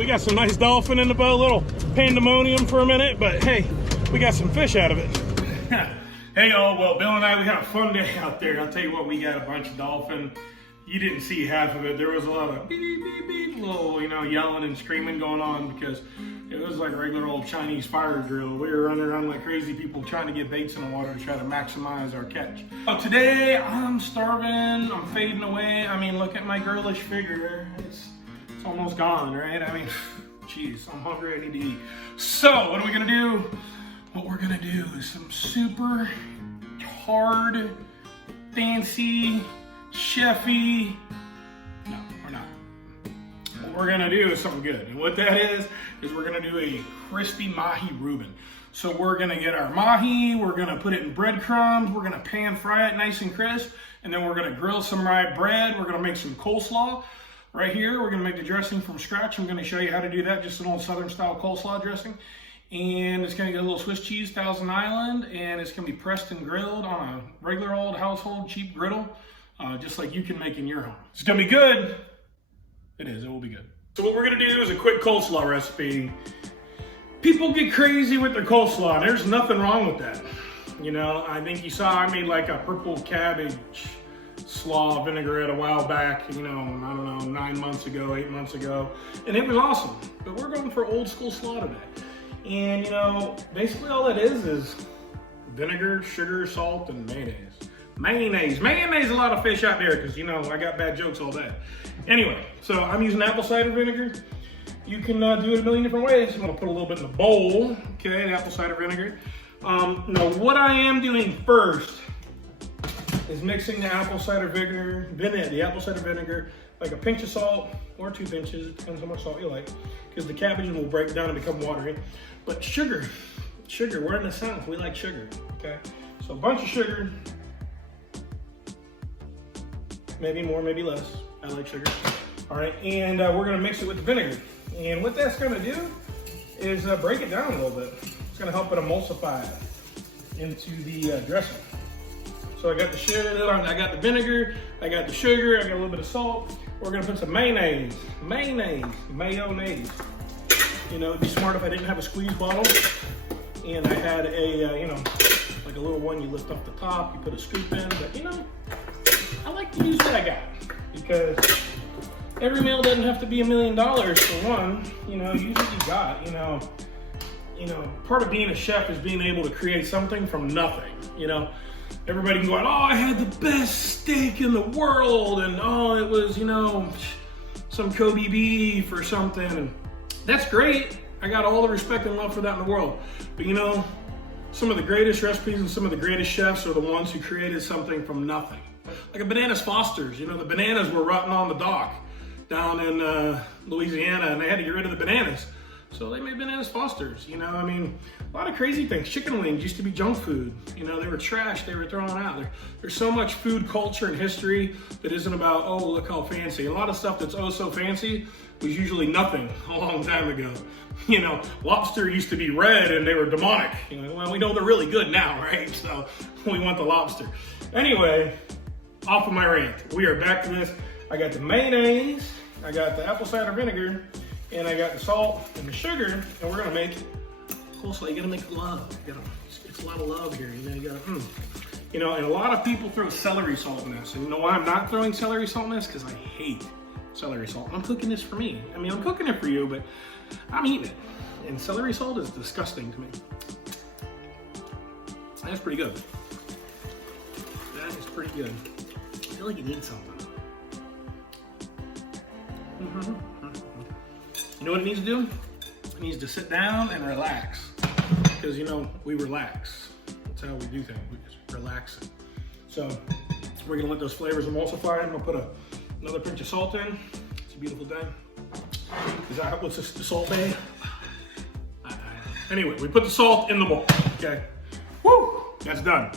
We got some nice dolphin in the boat, little pandemonium for a minute, but hey, we got some fish out of it. Hey y'all, well, Bill and I, we had a fun day out there. I'll tell you what, we got a bunch of dolphin. You didn't see half of it. There was a lot of beep, beep, beep, little, yelling and screaming going on because it was like a regular old Chinese fire drill. We were running around like crazy people trying to get baits in the water to try to maximize our catch. So today, I'm starving, I'm fading away. I mean, look at my girlish figure. It's almost gone, right? I mean, geez, I'm hungry, I need to eat. So, what are we gonna do? What we're gonna do is some super hard, fancy, chefy, no, we're not. What we're gonna do is something good. And what that is we're gonna do a crispy Mahi Ruben. So we're gonna get our Mahi, we're gonna put it in breadcrumbs, we're gonna pan fry it nice and crisp, and then we're gonna grill some rye bread, we're gonna make some coleslaw. Right here, we're gonna make the dressing from scratch. I'm gonna show you how to do that, just an old Southern style coleslaw dressing. And it's gonna get a little Swiss cheese, Thousand Island, and it's gonna be pressed and grilled on a regular old household cheap griddle, just like you can make in your home. It's gonna be good. It is, it will be good. So what we're gonna do is a quick coleslaw recipe. People get crazy with their coleslaw, and there's nothing wrong with that. I think you saw I made like a purple cabbage slaw vinaigrette a while back, I don't know, 9 months ago, 8 months ago, and it was awesome. But we're going for old school slaw today. And basically all that is vinegar, sugar, salt, and mayonnaise. Mayonnaise a lot of fish out there because I got bad jokes all day. Anyway, so I'm using apple cider vinegar. You can do it a million different ways. I'm gonna put a little bit in the bowl, okay, apple cider vinegar. Now what I am doing first is mixing the apple cider vinegar, like a pinch of salt or 2 pinches, it depends how much salt you like, because the cabbage will break down and become watery. But sugar, we're in the South, we like sugar, okay? So a bunch of sugar, maybe more, maybe less. I like sugar. All right, and we're gonna mix it with the vinegar. And what that's gonna do is break it down a little bit. It's gonna help it emulsify into the dressing. So I got the sugar, I got the vinegar, I got the sugar, I got a little bit of salt. We're gonna put some mayonnaise. It'd be smart if I didn't have a squeeze bottle and I had a, like a little one you lift off the top, you put a scoop in, but I like to use what I got because every meal doesn't have to be $1 million for one, use what you got, part of being a chef is being able to create something from nothing, Everybody can go out, oh, I had the best steak in the world, and oh, it was, some Kobe beef or something, and that's great. I got all the respect and love for that in the world. But some of the greatest recipes and some of the greatest chefs are the ones who created something from nothing. Like a Bananas Foster's, the bananas were rotting on the dock down in Louisiana, and they had to get rid of the bananas. So they made Bananas Foster's, a lot of crazy things. Chicken wings used to be junk food. They were trash, they were thrown out. There's so much food culture and history that isn't about, oh, look how fancy. A lot of stuff that's oh so fancy was usually nothing a long time ago. Lobster used to be red and they were demonic. Well, we know they're really good now, right? So we want the lobster. Anyway, off of my rant. We are back to this. I got the mayonnaise, I got the apple cider vinegar, and I got the salt and the sugar, and we're gonna make coleslaw. You gotta make love. It's a lot of love here. You gotta, and a lot of people throw celery salt in this. And you know why I'm not throwing celery salt in this? Because I hate celery salt. I'm cooking this for me. I mean, I'm cooking it for you, but I'm eating it. And celery salt is disgusting to me. That's pretty good. That is pretty good. I feel like you need something. You know what it needs to do? It needs to sit down and relax. Because we relax. That's how we do things, we just relax it. So we're gonna let those flavors emulsify. I'm gonna put another pinch of salt in. It's a beautiful day. What's this, the Salt Bay? Anyway, we put the salt in the bowl, okay? Woo, that's done.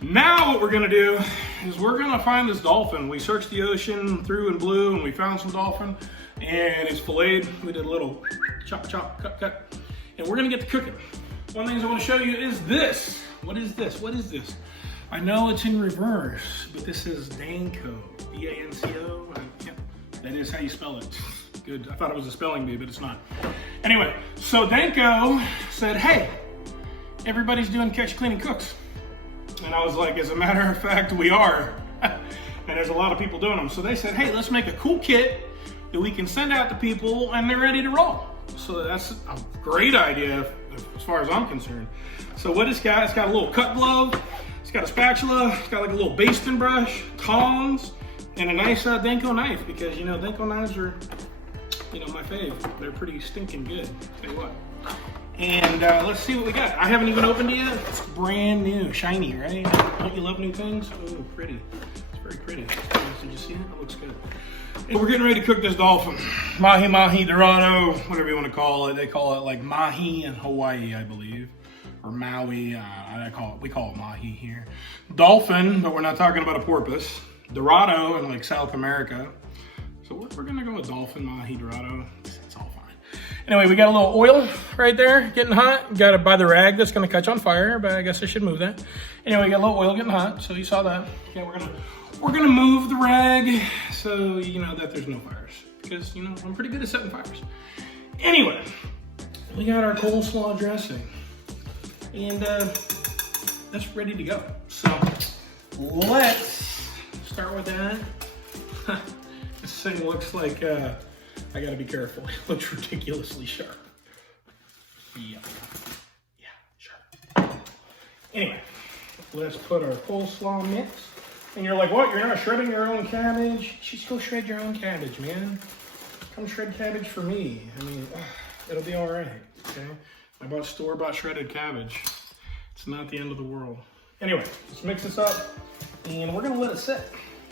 Now what we're gonna do is we're gonna find this dolphin. We searched the ocean through and blue and we found some dolphin and it's filleted. We did a little chop, cut. And we're gonna get to cooking. One of the things I wanna show you is this. What is this? I know it's in reverse, but this is Danko, D-A-N-C-O. That is how you spell it. Good. I thought it was a spelling bee, but it's not. Anyway, so Danko said, hey, everybody's doing catch, clean, and cooks. And I was like, as a matter of fact, we are. And there's a lot of people doing them. So they said, hey, let's make a cool kit that we can send out to people and they're ready to roll. So that's a great idea as far as I'm concerned. So what it's got a little cut glove, it's got a spatula, it's got like a little basting brush, tongs, and a nice Danko knife, because you know, Danko knives are, you know, my fave. They're pretty stinking good, tell you what. And let's see what we got. I haven't even opened it yet. It's brand new, shiny, right? Don't you love new things? Oh, pretty. It's very pretty. Did you see it? It looks good. And we're getting ready to cook this dolphin. Mahi Mahi, dorado, whatever you want to call it. They call it like Mahi in Hawaii, I believe. Or Maui, we call it Mahi here. Dolphin, but we're not talking about a porpoise. Dorado in like South America. So we're gonna go with dolphin, Mahi, dorado. It's all fine. Anyway, we got a little oil right there getting hot. Got it by the rag that's gonna catch on fire, but I guess I should move that. Anyway, we got a little oil getting hot, so you saw that. Yeah, we're gonna move the rag so you know that there's no fires, because you know I'm pretty good at setting fires. Anyway, we got our coleslaw dressing, and that's ready to go. So let's start with that. This thing looks like I gotta be careful. It looks ridiculously sharp. Yeah, sharp. Anyway, let's put our coleslaw mix. And you're like, what? You're not shredding your own cabbage? Just go shred your own cabbage, man. Come shred cabbage for me. I mean, it'll be all right, okay? I bought store-bought shredded cabbage. It's not the end of the world. Anyway, let's mix this up, and we're gonna let it sit.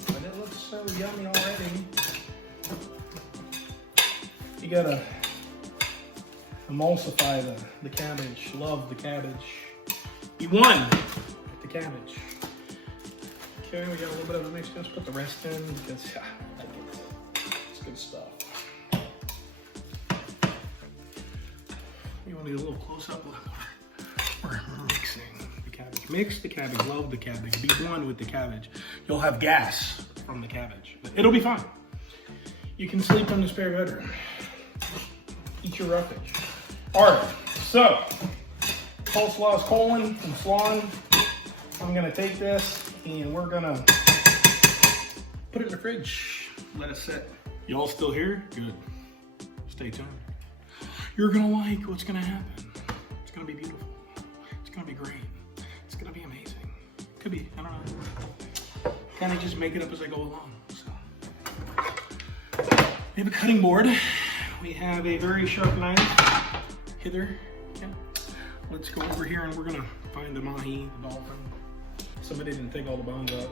But it looks so yummy already. You gotta emulsify the cabbage. Love the cabbage. Be one with the cabbage. Okay, we got a little bit of it mixed in. Let's put the rest in because I like it. It's good stuff. You want to get a little close up? We're mixing the cabbage. Mix the cabbage. Love the cabbage. Be one with the cabbage. You'll have gas from the cabbage, but it'll be fine. You can sleep in the spare bedroom. Eat your roughage. All right, so coleslaw is colon and slawing. I'm gonna take this and we're gonna put it in the fridge. Let it sit. Y'all still here? Good. Stay tuned. You're gonna like what's gonna happen. It's gonna be beautiful. It's gonna be great. It's gonna be amazing. Could be, I don't know. Kind of just make it up as I go along. So we have a cutting board. We have a very sharp knife hither. Yeah. Let's go over here and we're gonna find the mahi, the dolphin. Somebody didn't take all the bones out.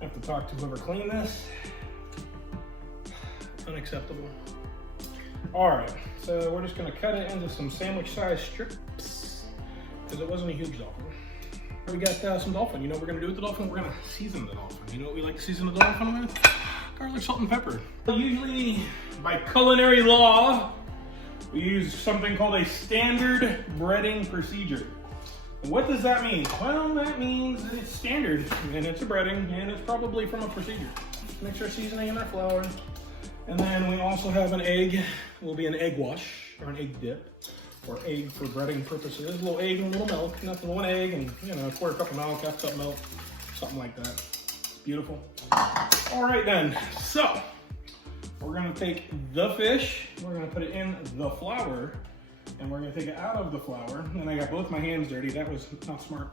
I have to talk to whoever cleaned this. Unacceptable. All right, so we're just gonna cut it into some sandwich-sized strips because it wasn't a huge dolphin. We got some dolphin. You know what we're gonna do with the dolphin? We're gonna season the dolphin. You know what we like to season the dolphin with? Garlic, salt, and pepper. Usually, by culinary law, we use something called a standard breading procedure. What does that mean? Well, that means it's standard, and it's a breading, and it's probably from a procedure. Mix our seasoning in our flour, and then we also have an egg. It will be an egg wash, or an egg dip, or egg for breading purposes. A little egg and a little milk, nothing, one egg, and you know, a quarter cup of milk, half cup milk, something like that. Beautiful. All right then, so we're gonna take the fish, we're gonna put it in the flour, and we're gonna take it out of the flour. And I got both my hands dirty, that was not smart.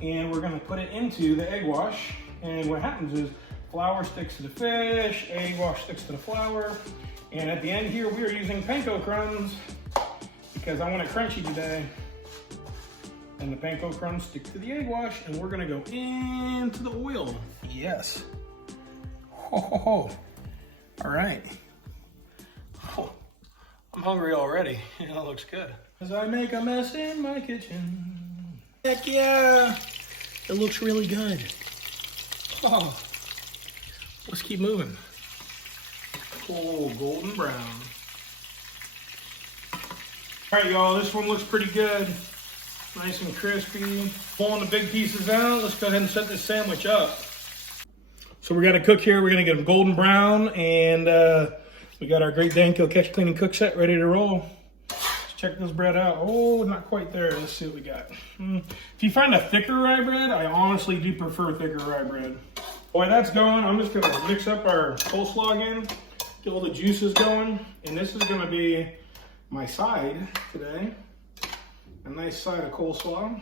And we're gonna put it into the egg wash. And what happens is flour sticks to the fish, egg wash sticks to the flour. And at the end here, we are using panko crumbs because I want it crunchy today. And the panko crumbs stick to the egg wash, and we're gonna go into the oil. Yes. Ho, ho, ho. All right. Oh. I'm hungry already. It looks good. As I make a mess in my kitchen. Heck yeah! It looks really good. Oh, let's keep moving. Oh, golden brown. All right, y'all, this one looks pretty good. Nice and crispy. Pulling the big pieces out. Let's go ahead and set this sandwich up. So we got to cook here. We're gonna get them golden brown, and We got our great Danko catch, clean, and cook set ready to roll. Let's check this bread out. Oh, not quite there. Let's see what we got. If you find a thicker rye bread, I honestly do prefer thicker rye bread. While that's going, I'm just gonna mix up our coleslaw again, get all the juices going, and this is gonna be my side today. A nice side of coleslaw,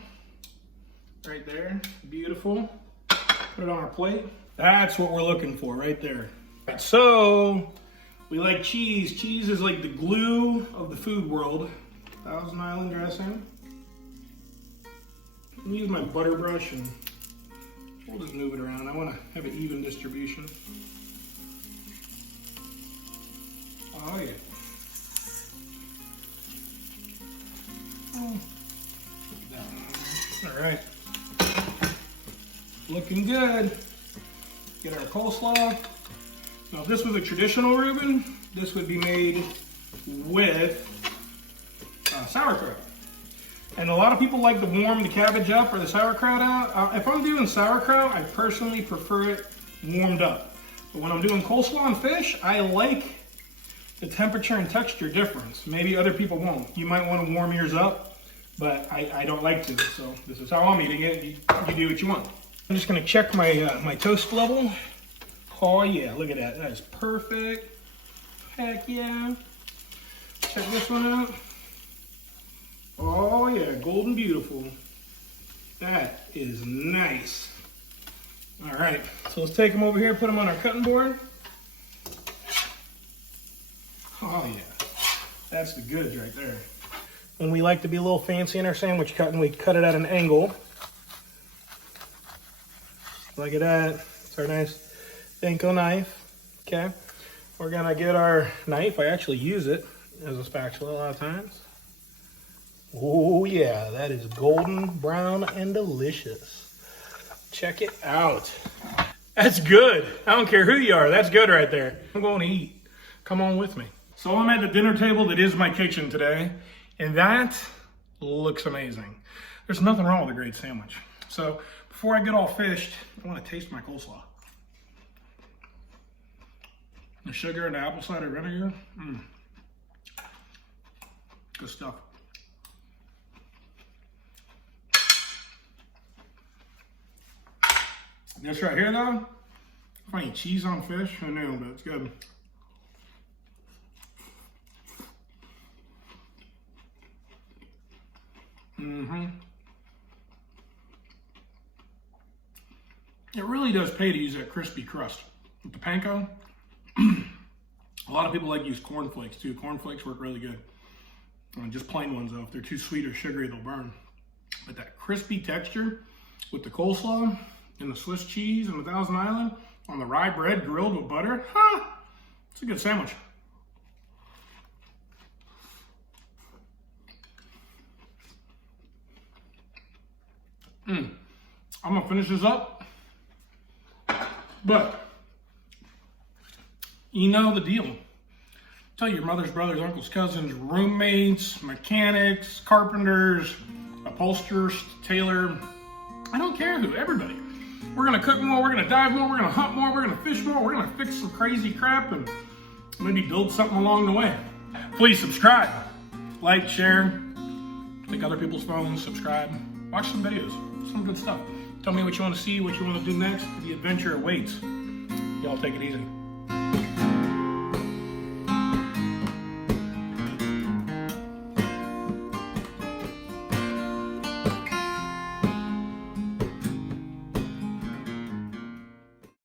right there, beautiful. Put it on our plate. That's what we're looking for right there. Right, so, we like cheese. Cheese is like the glue of the food world. Thousand Island dressing. I'm use my butter brush and we'll just move it around. I want to have an even distribution. Oh yeah. All right. Looking good. Get our coleslaw. Now if this was a traditional Reuben, this would be made with sauerkraut. And a lot of people like to warm the cabbage up or the sauerkraut out. If I'm doing sauerkraut, I personally prefer it warmed up. But when I'm doing coleslaw and fish, I like the temperature and texture difference. Maybe other people won't. You might want to warm yours up, but I don't like to. So this is how I'm eating it. You do what you want. I'm just gonna check my my toast level. Oh yeah, look at that. That is perfect. Heck yeah. Check this one out. Oh yeah, golden beautiful. That is nice. All right, so let's take them over here, put them on our cutting board. Oh yeah, that's the goods right there. When we like to be a little fancy in our sandwich cutting, we cut it at an angle. Look at that, it's our nice Panko knife, okay? We're gonna get our knife. I actually use it as a spatula a lot of times. Oh yeah, that is golden brown and delicious. Check it out. That's good. I don't care who you are, that's good right there. I'm going to eat. Come on with me. So I'm at the dinner table that is my kitchen today, and that looks amazing. There's nothing wrong with a great sandwich. So before I get all fished, I want to taste my coleslaw. The sugar and the apple cider vinegar, good stuff. This right here though, funny cheese on fish, who knew, but it's good. It really does pay to use that crispy crust. With the panko, a lot of people like to use cornflakes too. Cornflakes work really good. Just plain ones though, if they're too sweet or sugary, they'll burn. But that crispy texture with the coleslaw and the Swiss cheese and the Thousand Island on the rye bread grilled with butter, it's a good sandwich. I'm gonna finish this up, but you know the deal. Tell your mother's brothers, uncles, cousins, roommates, mechanics, carpenters, upholsterers, tailor, I don't care who, everybody. We're gonna cook more, we're gonna dive more, we're gonna hunt more, we're gonna fish more, we're gonna fix some crazy crap and maybe build something along the way. Please subscribe, like, share, take other people's phones, subscribe, watch some videos, some good stuff. Tell me what you want to see, what you want to do next. The adventure awaits. Y'all take it easy.